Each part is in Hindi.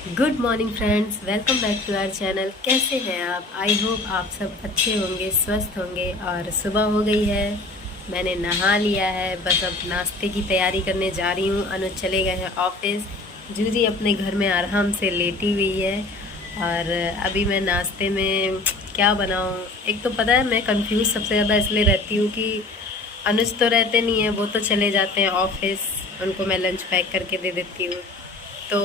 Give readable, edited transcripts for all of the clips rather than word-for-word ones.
Good morning friends, welcome back to our channel. कैसे हैं आप? आई होप आप सब अच्छे होंगे, स्वस्थ होंगे। और सुबह हो गई है, मैंने नहा लिया है, बस अब नाश्ते की तैयारी करने जा रही हूँ। अनुज चले गए हैं ऑफिस, जूजी अपने घर में आराम से लेटी हुई है। और अभी मैं नाश्ते में क्या बनाऊँ, एक तो पता है मैं कंफ्यूज सबसे ज़्यादा इसलिए रहती हूँ कि अनुज तो रहते नहीं हैं, वो तो चले जाते हैं ऑफिस, उनको मैं लंच पैक करके दे देती हूँ। तो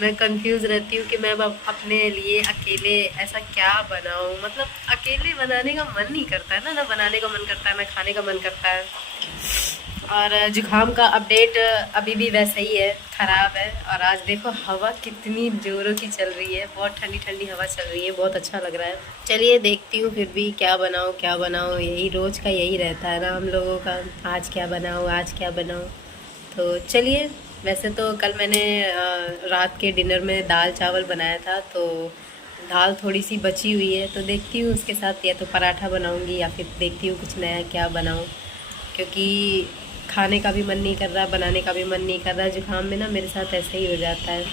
मैं कंफ्यूज रहती हूँ कि मैं अब अपने लिए अकेले ऐसा क्या बनाऊँ। मतलब अकेले बनाने का मन नहीं करता है ना बनाने का मन करता है, ना खाने का मन करता है। और जुकाम का अपडेट अभी भी वैसा ही है, ख़राब है। और आज देखो हवा कितनी ज़ोरों की चल रही है, बहुत ठंडी ठंडी हवा चल रही है, बहुत अच्छा लग रहा है। चलिए देखती हूँ फिर भी क्या बनाऊँ क्या बनाऊँ, यही रोज़ का यही रहता है ना हम लोगों का, आज क्या बनाऊँ आज क्या बनाऊँ। तो चलिए, वैसे तो कल मैंने रात के डिनर में दाल चावल बनाया था, तो दाल थोड़ी सी बची हुई है, तो देखती हूँ उसके साथ या तो पराठा बनाऊँगी या फिर देखती हूँ कुछ नया क्या बनाऊँ। क्योंकि खाने का भी मन नहीं कर रहा, बनाने का भी मन नहीं कर रहा। जुकाम में ना मेरे साथ ऐसे ही हो जाता है।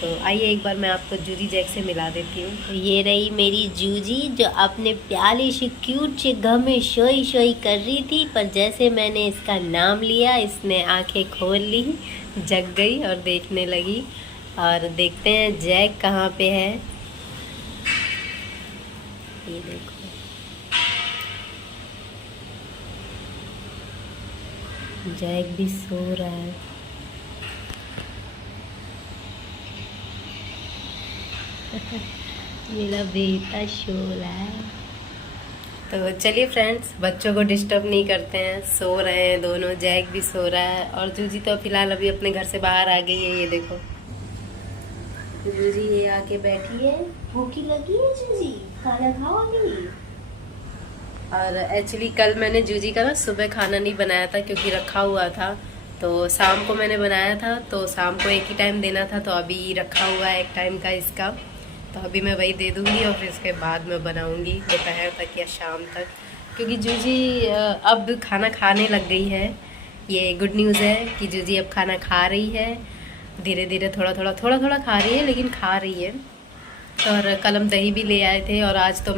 तो आइए एक बार मैं आपको जूजी जैक से मिला देती हूँ। तो ये रही मेरी जूजी, जो अपने प्याले से क्यूट से घर में शोई शोई कर रही थी, पर जैसे मैंने इसका नाम लिया इसने आंखें खोल ली, जग गई और देखने लगी। और देखते हैं जैक कहाँ पे है। ये देखो, जैक भी सो रहा है। मेरा बेटा सो रहा है। तो चलिए फ्रेंड्स, बच्चों को डिस्टर्ब नहीं करते हैं, सो रहे हैं दोनों, जैक भी सो रहा है और जूजी तो फिलहाल अभी अपने घर से बाहर आ गई है। ये देखो जूजी ये आके बैठी है, भूखी लगी है जूजी, खाना खाओगी। और एक्चुअली कल मैंने जूजी का ना सुबह खाना नहीं बनाया था क्योंकि रखा हुआ था, तो शाम को मैंने बनाया था, तो शाम को एक ही टाइम देना था, तो अभी रखा हुआ है एक टाइम का इसका, तो अभी मैं वही दे दूँगी और फिर उसके बाद मैं बनाऊँगी दोपहर तक या शाम तक। क्योंकि जूजी अब खाना खाने लग गई है। ये गुड न्यूज़ है कि जूजी अब खाना खा रही है, धीरे धीरे थोड़ा थोड़ा खा रही है, लेकिन खा रही है। और कल हम दही भी ले आए थे, और आज तो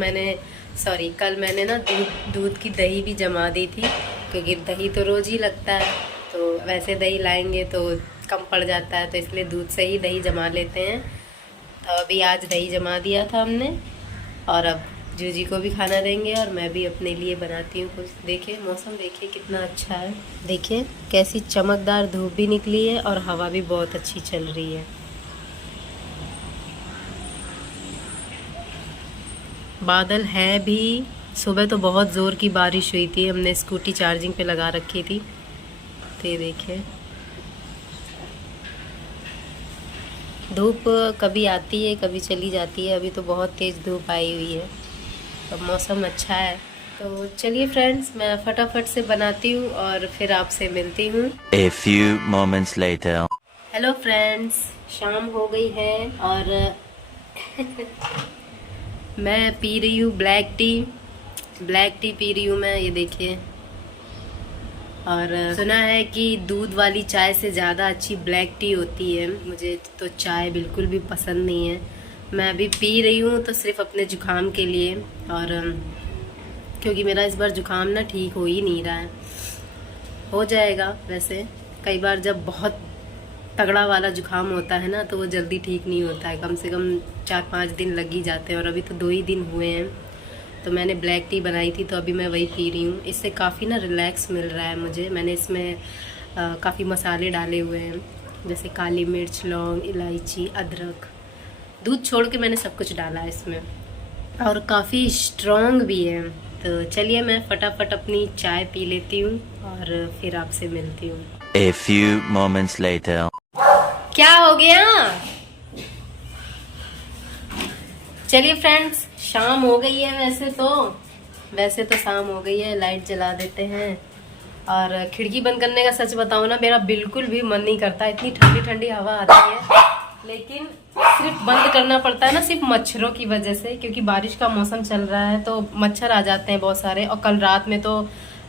कल मैंने ना दूध की दही भी जमा दी थी, क्योंकि दही तो रोज़ ही लगता है, तो वैसे दही लाएंगे तो कम पड़ जाता है, तो इसलिए दूध से ही दही जमा लेते हैं। तो अभी आज दही जमा दिया था हमने, और अब जूजी को भी खाना देंगे और मैं भी अपने लिए बनाती हूँ कुछ। देखिए मौसम, देखिए कितना अच्छा है, देखिए कैसी चमकदार धूप भी निकली है और हवा भी बहुत अच्छी चल रही है। बादल है भी, सुबह तो बहुत ज़ोर की बारिश हुई थी, हमने स्कूटी चार्जिंग पे लगा रखी थी। तो ये देखिए धूप कभी आती है कभी चली जाती है, अभी तो बहुत तेज़ धूप आई हुई है, तो मौसम अच्छा है। तो चलिए फ्रेंड्स, मैं फटाफट से बनाती हूँ और फिर आपसे मिलती हूँ। A few moments later. Hello friends, शाम हो गई है और मैं पी रही हूँ ब्लैक टी पी रही हूँ मैं, ये देखिए। और सुना है कि दूध वाली चाय से ज़्यादा अच्छी ब्लैक टी होती है। मुझे तो चाय बिल्कुल भी पसंद नहीं है, मैं अभी पी रही हूँ तो सिर्फ अपने जुकाम के लिए। और क्योंकि मेरा इस बार जुकाम ना ठीक हो ही नहीं रहा है, हो जाएगा वैसे। कई बार जब बहुत तगड़ा वाला जुकाम होता है ना, तो वो जल्दी ठीक नहीं होता है, कम से कम 4-5 दिन लग ही जाते हैं, और अभी तो 2 ही दिन हुए हैं। तो मैंने ब्लैक टी बनाई थी, तो अभी मैं वही पी रही हूँ। इससे काफ़ी ना रिलैक्स मिल रहा है मुझे। मैंने इसमें काफ़ी मसाले डाले हुए हैं, जैसे काली मिर्च, लौंग, इलायची, अदरक, दूध छोड़ के मैंने सब कुछ डाला है इसमें, और काफ़ी स्ट्रॉन्ग भी है। तो चलिए मैं फटाफट अपनी चाय पी लेती हूँ और फिर आपसे मिलती हूँ। A few moments later. क्या हो गया? चलिए फ्रेंड्स, शाम हो गई है, वैसे तो शाम हो गई है, लाइट जला देते हैं। और खिड़की बंद करने का सच बताऊं ना, मेरा बिल्कुल भी मन नहीं करता, इतनी ठंडी ठंडी हवा आती है, लेकिन सिर्फ बंद करना पड़ता है ना, सिर्फ मच्छरों की वजह से, क्योंकि बारिश का मौसम चल रहा है तो मच्छर आ जाते हैं बहुत सारे। और कल रात में तो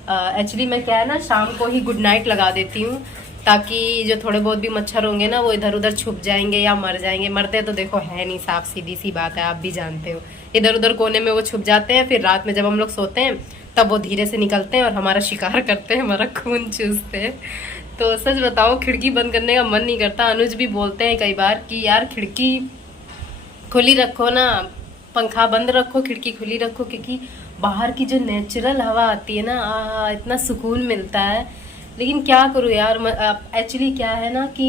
एक्चुअली मैं क्या है ना, शाम को ही गुड नाइट लगा देती हूँ, ताकि जो थोड़े बहुत भी मच्छर होंगे ना वो इधर उधर छुप जाएंगे या मर जाएंगे। मरते तो देखो है नहीं, साफ सीधी सी बात है, आप भी जानते हो। इधर उधर कोने में वो छुप जाते हैं, फिर रात में जब हम लोग सोते हैं तब वो धीरे से निकलते हैं और हमारा शिकार करते हैं, हमारा खून चूसते हैं। तो सच बताओ खिड़की बंद करने का मन नहीं करता। अनुज भी बोलते हैं कई बार कि यार खिड़की खुली रखो ना, पंखा बंद रखो, खिड़की खुली रखो, क्योंकि बाहर की जो नेचुरल हवा आती है ना, इतना सुकून मिलता है। लेकिन क्या करूँ यार, एक्चुअली क्या है ना कि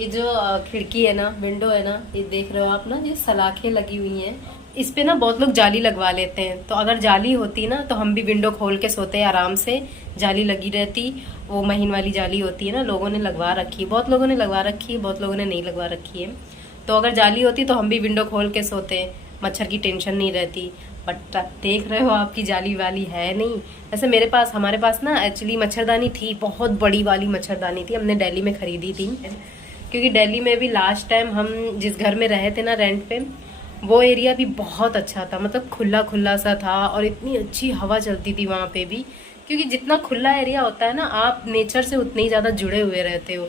ये जो खिड़की है ना, विंडो है ना, ये देख रहे हो आप ना, ये सलाखें लगी हुई हैं, इस पे ना बहुत लोग जाली लगवा लेते हैं। तो अगर जाली होती ना तो हम भी विंडो खोल के सोते आराम से, जाली लगी रहती। वो महीन वाली जाली होती है ना, लोगों ने लगवा रखी है, बहुत लोगों ने लगवा रखी है, बहुत लोगों ने नहीं लगवा रखी है। तो अगर जाली होती तो हम भी विंडो खोल के सोते, मच्छर की टेंशन नहीं रहती। बट देख रहे हो आपकी जाली वाली है नहीं। वैसे हमारे पास ना एक्चुअली मच्छरदानी थी, बहुत बड़ी वाली मच्छरदानी थी, हमने दिल्ली में खरीदी थी। क्योंकि दिल्ली में भी लास्ट टाइम हम जिस घर में रहे थे ना रेंट पे, वो एरिया भी बहुत अच्छा था, मतलब खुला खुला सा था और इतनी अच्छी हवा चलती थी वहाँ पे भी। क्योंकि जितना खुला एरिया होता है ना, आप नेचर से उतने ही ज़्यादा जुड़े हुए रहते हो,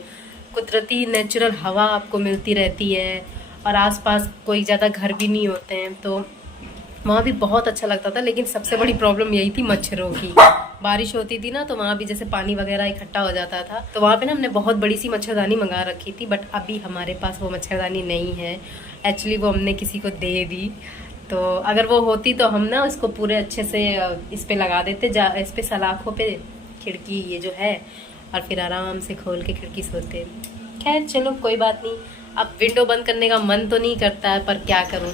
कुदरती नेचुरल हवा आपको मिलती रहती है और आसपास कोई ज़्यादा घर भी नहीं होते हैं, तो वहाँ भी बहुत अच्छा लगता था। लेकिन सबसे बड़ी प्रॉब्लम यही थी मच्छरों की। बारिश होती थी ना तो वहाँ भी जैसे पानी वगैरह इकट्ठा हो जाता था, तो वहाँ पे ना हमने बहुत बड़ी सी मच्छरदानी मंगा रखी थी। बट अभी हमारे पास वो मच्छरदानी नहीं है, एक्चुअली वो हमने किसी को दे दी। तो अगर वो होती तो हम ना उसको पूरे अच्छे से इस पे लगा देते, इस पे सलाखों पे खिड़की ये जो है, और फिर आराम से खोल के खिड़की सोते। खैर चलो कोई बात नहीं। अब विंडो बंद करने का मन तो नहीं करता है, पर क्या करूँ,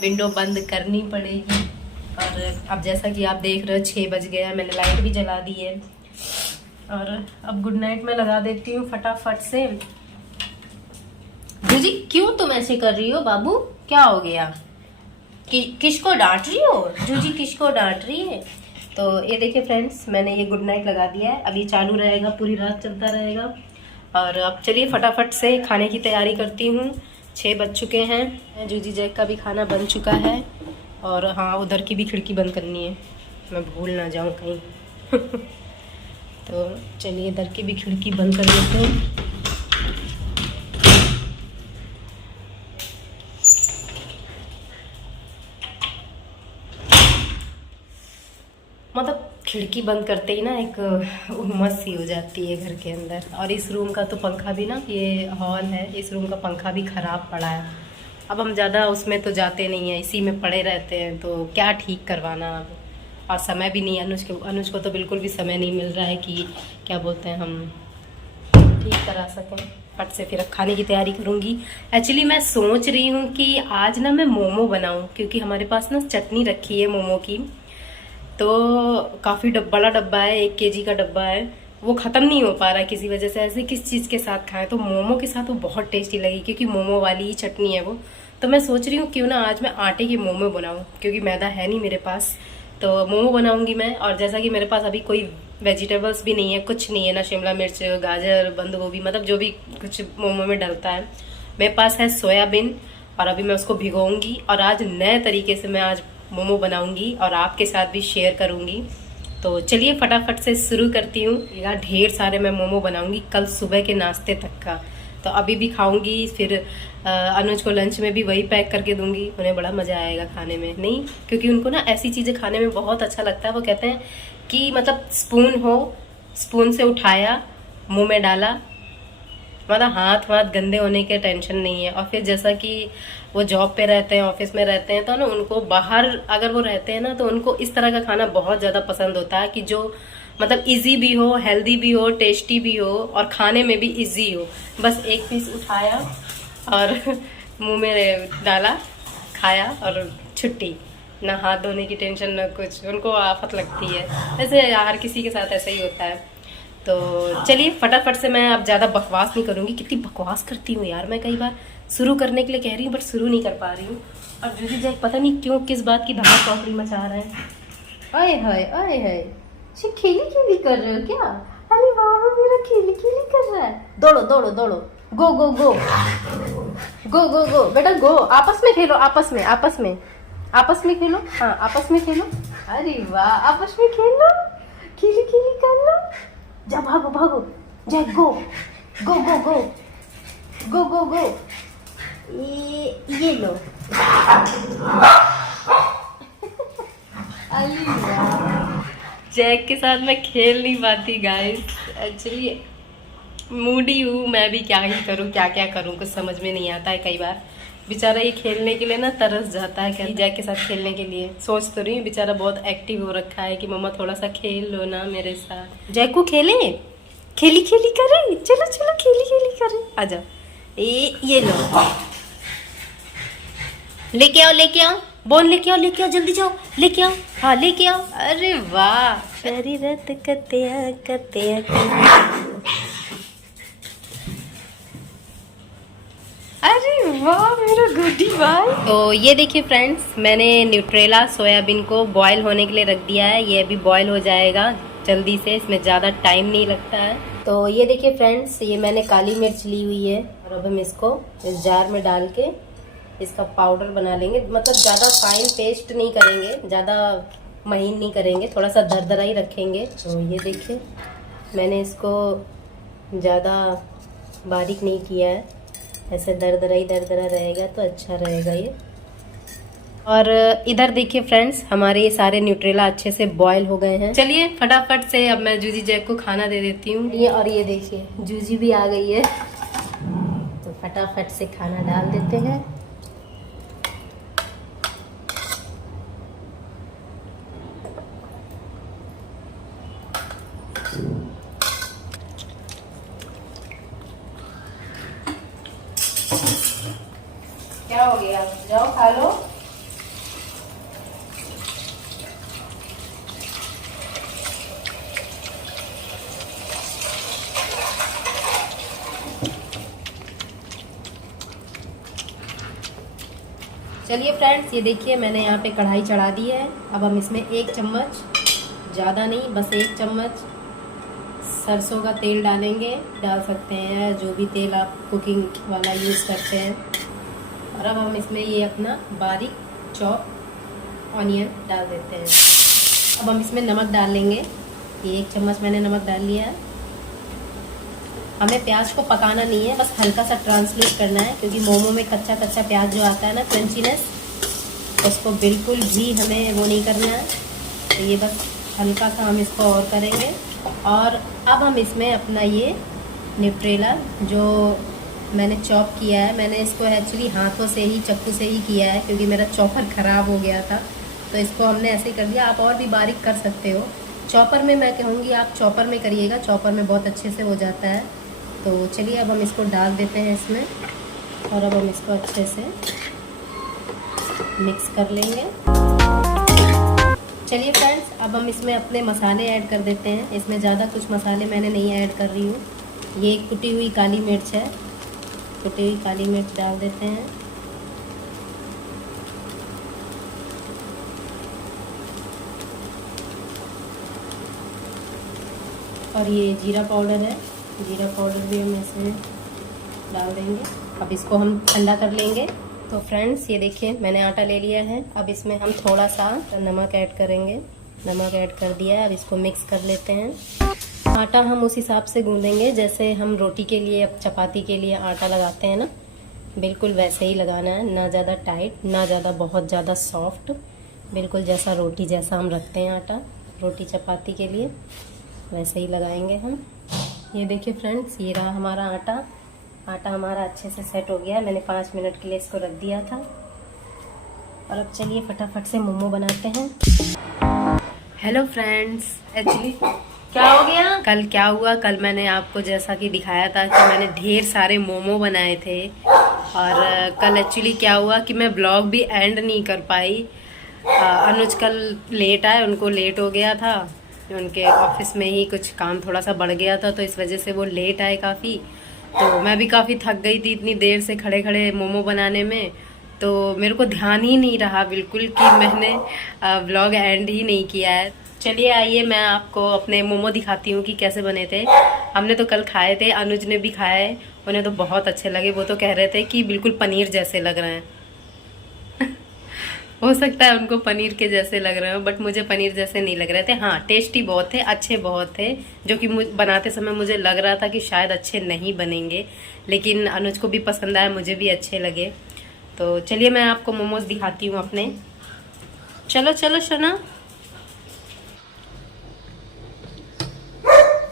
विंडो बंद करनी पड़ेगी। और अब जैसा कि आप देख रहे हो 6 बज गया है, मैंने लाइट भी जला दी है और अब गुड नाइट मैं लगा देती हूँ फटाफट से। जूजी क्यों तुम ऐसे कर रही हो बाबू, क्या हो गया? किसको डांट रही हो जूजी, किसको डांट रही है? तो ये देखिए फ्रेंड्स, मैंने ये गुड नाइट लगा दिया है, अब ये चालू रहेगा, पूरी रात चलता रहेगा। और अब चलिए फटाफट से खाने की तैयारी करती हूँ। 6 बज चुके हैं, जूजी जैक का भी खाना बन चुका है और हाँ उधर की भी खिड़की बंद करनी है, मैं भूल ना जाऊँ कहीं। तो चलिए इधर की भी खिड़की बंद कर लेते हैं। मतलब खिड़की बंद करते ही ना एक उमस सी हो जाती है घर के अंदर। और इस रूम का तो पंखा भी ना, ये हॉल है, इस रूम का पंखा भी ख़राब पड़ा है। अब हम ज़्यादा उसमें तो जाते नहीं हैं, इसी में पड़े रहते हैं, तो क्या ठीक करवाना अब। और समय भी नहीं, अनुज को तो बिल्कुल भी समय नहीं मिल रहा है कि क्या बोलते हैं हम ठीक करा सकें। फट से फिर अब खाने की तैयारी करूँगी। एक्चुअली मैं सोच रही हूँ कि आज ना मैं मोमो बनाऊँ, क्योंकि हमारे पास ना चटनी रखी है मोमो की, तो काफ़ी बड़ा डब्बा है, 1 kg का डब्बा है, वो ख़त्म नहीं हो पा रहा है किसी वजह से। ऐसे किस चीज़ के साथ खाएं, तो मोमो के साथ वो बहुत टेस्टी लगी, क्योंकि मोमो वाली ही चटनी है वो। तो मैं सोच रही हूँ क्यों ना आज मैं आटे के मोमो बनाऊँ, क्योंकि मैदा है नहीं मेरे पास, तो मोमो बनाऊँगी मैं। और जैसा कि मेरे पास अभी कोई वेजिटेबल्स भी नहीं है, कुछ नहीं है ना, शिमला मिर्च, गाजर, बंद गोभी, मतलब जो भी कुछ मोमो में डलता है, मेरे पास है सोयाबीन। और अभी मैं उसको भिगोऊँगी और आज नए तरीके से मैं आज मोमो बनाऊंगी और आपके साथ भी शेयर करूंगी। तो चलिए फटाफट से शुरू करती हूँ। यार ढेर सारे मैं मोमो बनाऊंगी कल सुबह के नाश्ते तक का, तो अभी भी खाऊंगी, फिर अनुज को लंच में भी वही पैक करके दूंगी, उन्हें बड़ा मज़ा आएगा खाने में। नहीं, क्योंकि उनको ना ऐसी चीज़ें खाने में बहुत अच्छा लगता है। वो कहते हैं कि मतलब स्पून हो, स्पून से उठाया, मुँह में डाला, मतलब हाथ वाथ गंदे होने के टेंशन नहीं है। और फिर जैसा कि वो जॉब पे रहते हैं, ऑफिस में रहते हैं, तो ना उनको बाहर अगर वो रहते हैं ना, तो उनको इस तरह का खाना बहुत ज़्यादा पसंद होता है कि जो मतलब इजी भी हो, हेल्दी भी हो, टेस्टी भी हो और खाने में भी इजी हो। बस एक पीस उठाया और मुंह में डाला, खाया और छुट्टी, ना हाथ धोने की टेंशन ना कुछ, उनको आफत लगती है। वैसे हर किसी के साथ ऐसा ही होता है। तो चलिए फटाफट से, मैं अब ज़्यादा बकवास नहीं करूँगी। कितनी बकवास करती हूँ यार मैं, कई बार शुरू करने के लिए कह रही हूँ बट शुरू नहीं कर पा रही हूँ। और जूजी जैक पता नहीं क्यों किस बात की धार चौकड़ी मचा रहे हैं। अरे हाय खेली खेली कर रहे हो क्या? अरे बाबा मेरा खेली खेली कर रहा है। दौड़ो दौड़ो दौड़ो, गो गो गो गो गो गो बेटा गो, आपस में खेलो, आपस में खेलो, हाँ आपस में खेलो। अरे वाह, आपस में खेलो, खेली खेली कर लो। जा भागो भागो, जैक गो गो गो गो गो गो गो। ये लो। जैक के साथ मैं खेल नहीं पाती गाइस, एक्चुअली मूडी हूँ मैं भी, क्या ही करूँ क्या क्या करूँ कुछ समझ में नहीं आता है। कई बार बेचारा ये खेलने के लिए ना तरस जाता है कहीं जैक के साथ खेलने के लिए। सोच तो रही हूँ बेचारा बहुत एक्टिव हो रखा है कि मम्मा थोड़ा सा खेल लो ना मेरे साथ। जैक को खेले, खेली खेली करे, चलो चलो खेली खेली करे, आजा। ये लो, लेके आओ लेके आओ, बोन लेके आओ जल्दी जाओ, लेके आओ, हाँ लेके आओ। अरे वाह, शरीरत कत्या कत्या। अरे वाह मेरा गुड्डी भाई। तो ये देखिए फ्रेंड्स, मैंने न्यूट्रेला सोयाबीन को बॉईल होने के लिए रख दिया है। ये अभी बॉईल हो जाएगा जल्दी से, इसमें ज़्यादा टाइम नहीं लगता है। तो ये देखिए फ्रेंड्स, ये मैंने काली मिर्च ली हुई है और अब हम इसको इस जार में डाल के इसका पाउडर बना लेंगे। मतलब ज़्यादा फाइन पेस्ट नहीं करेंगे, ज़्यादा महीन नहीं करेंगे, थोड़ा सा दरदरा ही रखेंगे। तो ये देखिए मैंने इसको ज़्यादा बारीक नहीं किया है, ऐसे दरदरा ही दरदरा रहेगा तो अच्छा रहेगा ये। और इधर देखिए फ्रेंड्स, हमारे ये सारे न्यूट्रेला अच्छे से बॉईल हो गए हैं। चलिए फटाफट से अब मैं जूजी जैक को खाना दे देती हूँ। ये और ये देखिए जूजी भी आ गई है, तो फटाफट से खाना डाल देते हैं। क्या हो गया, जाओ खा लो। चलिए फ्रेंड्स, ये देखिए मैंने यहाँ पे कढ़ाई चढ़ा दी है। अब हम इसमें 1 चम्मच, ज़्यादा नहीं बस 1 चम्मच सरसों का तेल डालेंगे। डाल सकते हैं जो भी तेल आप कुकिंग वाला यूज़ करते हैं। और अब हम इसमें ये अपना बारीक चॉप ऑनियन डाल देते हैं। अब हम इसमें नमक डाल लेंगे। ये 1 चम्मच मैंने नमक डाल लिया है। हमें प्याज को पकाना नहीं है, बस हल्का सा ट्रांसलेट करना है, क्योंकि मोमो में कच्चा कच्चा प्याज जो आता है ना, क्रंचीनेस, उसको बिल्कुल भी हमें वो नहीं करना है। तो ये बस हल्का सा हम इसको और करेंगे। और अब हम इसमें अपना ये न्यूट्रेला जो मैंने चॉप किया है, मैंने इसको एक्चुअली हाथों से ही चाकू से ही किया है क्योंकि मेरा चॉपर ख़राब हो गया था, तो इसको हमने ऐसे ही कर दिया। आप और भी बारीक कर सकते हो, चॉपर में मैं कहूँगी आप चॉपर में करिएगा, चॉपर में बहुत अच्छे से हो जाता है। तो चलिए अब हम इसको डाल देते हैं इसमें, और अब हम इसको अच्छे से मिक्स कर लेंगे। चलिए फ्रेंड्स, अब हम इसमें अपने मसाले ऐड कर देते हैं। इसमें ज़्यादा कुछ मसाले मैंने नहीं ऐड कर रही हूँ। ये एक कुटी हुई काली मिर्च है, कुटी हुई काली मिर्च डाल देते हैं। और ये जीरा पाउडर है, जीरा पाउडर भी हम इसमें डाल देंगे। अब इसको हम ठंडा कर लेंगे। तो फ्रेंड्स ये देखिए मैंने आटा ले लिया है। अब इसमें हम थोड़ा सा नमक ऐड करेंगे। नमक ऐड कर दिया है, अब इसको मिक्स कर लेते हैं। आटा हम उस हिसाब से गूंदेंगे जैसे हम रोटी के लिए, अब चपाती के लिए आटा लगाते हैं ना, बिल्कुल वैसे ही लगाना है। ना ज़्यादा टाइट, ना ज़्यादा बहुत ज़्यादा सॉफ्ट, बिल्कुल जैसा रोटी जैसा हम रखते हैं आटा रोटी चपाती के लिए, वैसे ही लगाएंगे हम। ये देखिए फ्रेंड्स, ये रहा हमारा आटा। आटा हमारा अच्छे से सेट हो गया है। मैंने 5 मिनट के लिए इसको रख दिया था। और अब चलिए फटाफट से मोमो बनाते हैं। हेलो फ्रेंड्स, एक्चुअली क्या हो गया, कल क्या हुआ, कल मैंने आपको जैसा कि दिखाया था कि मैंने ढेर सारे मोमो बनाए थे। और कल एक्चुअली क्या हुआ कि मैं ब्लॉग भी एंड नहीं कर पाई। अनुज कल लेट आए, उनको लेट हो गया था, उनके ऑफिस में ही कुछ काम थोड़ा सा बढ़ गया था, तो इस वजह से वो लेट आए काफ़ी। तो मैं भी काफ़ी थक गई थी इतनी देर से खड़े खड़े मोमो बनाने में, तो मेरे को ध्यान ही नहीं रहा बिल्कुल कि मैंने व्लॉग एंड ही नहीं किया है। चलिए आइए मैं आपको अपने मोमो दिखाती हूँ कि कैसे बने थे। हमने तो कल खाए थे, अनुज ने भी खाए, उन्हें तो बहुत अच्छे लगे। वो तो कह रहे थे कि बिल्कुल पनीर जैसे लग रहे हैं। हो सकता है उनको पनीर के जैसे लग रहे हो, बट मुझे पनीर जैसे नहीं लग रहे थे। हाँ, टेस्टी बहुत थे, अच्छे बहुत थे, जो कि बनाते समय मुझे लग रहा था कि शायद अच्छे नहीं बनेंगे, लेकिन अनुज को भी पसंद आया, मुझे भी अच्छे लगे। तो चलिए मैं आपको मोमोज दिखाती हूँ अपने। चलो चलो शना।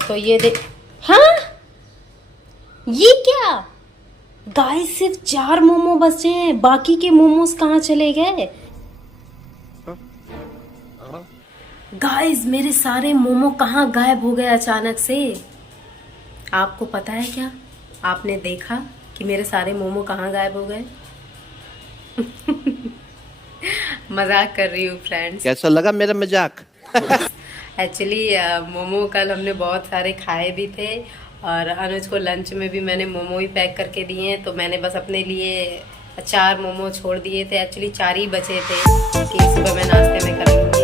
तो ये देख, हाँ ये क्या गाइस, सिर्फ 4 मोमो बचे हैं, बाकी के मोमोज कहाँ चले गए? गाइस मेरे सारे मोमो कहाँ गायब हो गए अचानक से? आपको पता है क्या? आपने देखा कि मेरे सारे मोमो कहाँ गायब हो गए? मजाक कर रही हूँ फ्रेंड्स। कैसा लगा मेरा मजाक? एक्चुअली मोमो कल हमने बहुत सारे खाए भी थे, और अनुज को लंच में भी मैंने मोमो ही पैक करके दिए हैं, तो मैंने बस अपने लिए 4 मोमो छोड़ दिए थे। एक्चुअली 4 ही बचे थे कि सुबह मैं नाश्ते में कर लूँगी।